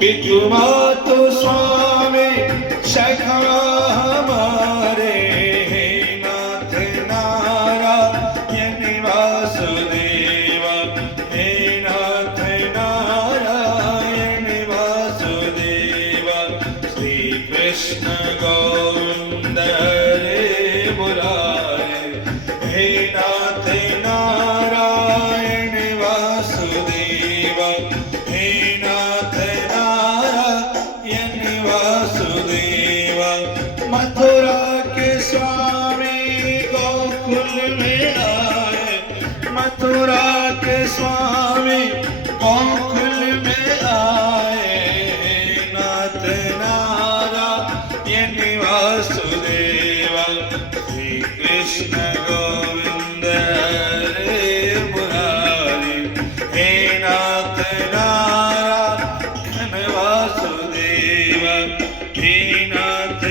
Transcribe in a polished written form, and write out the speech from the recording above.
पितु मातु स्वामी सखा हमारे, हे नाथ नारायण वासुदेव, हे नाथ नारायण वासुदेव। श्री कृष्ण गोविंद हरे मुरारे, हे नाथ नारायण वासुदेव, हे नाथ नारायण वासुदेव। मथुरा के स्वामी गोकुल में आए, मथुरा के स्वामी गोकुल में आए, हे नाथ नारायण वासुदेव। श्री कृष्ण गोविंद हरे मुरारी, हे नाथ नारायण वासुदेव, हे नाथ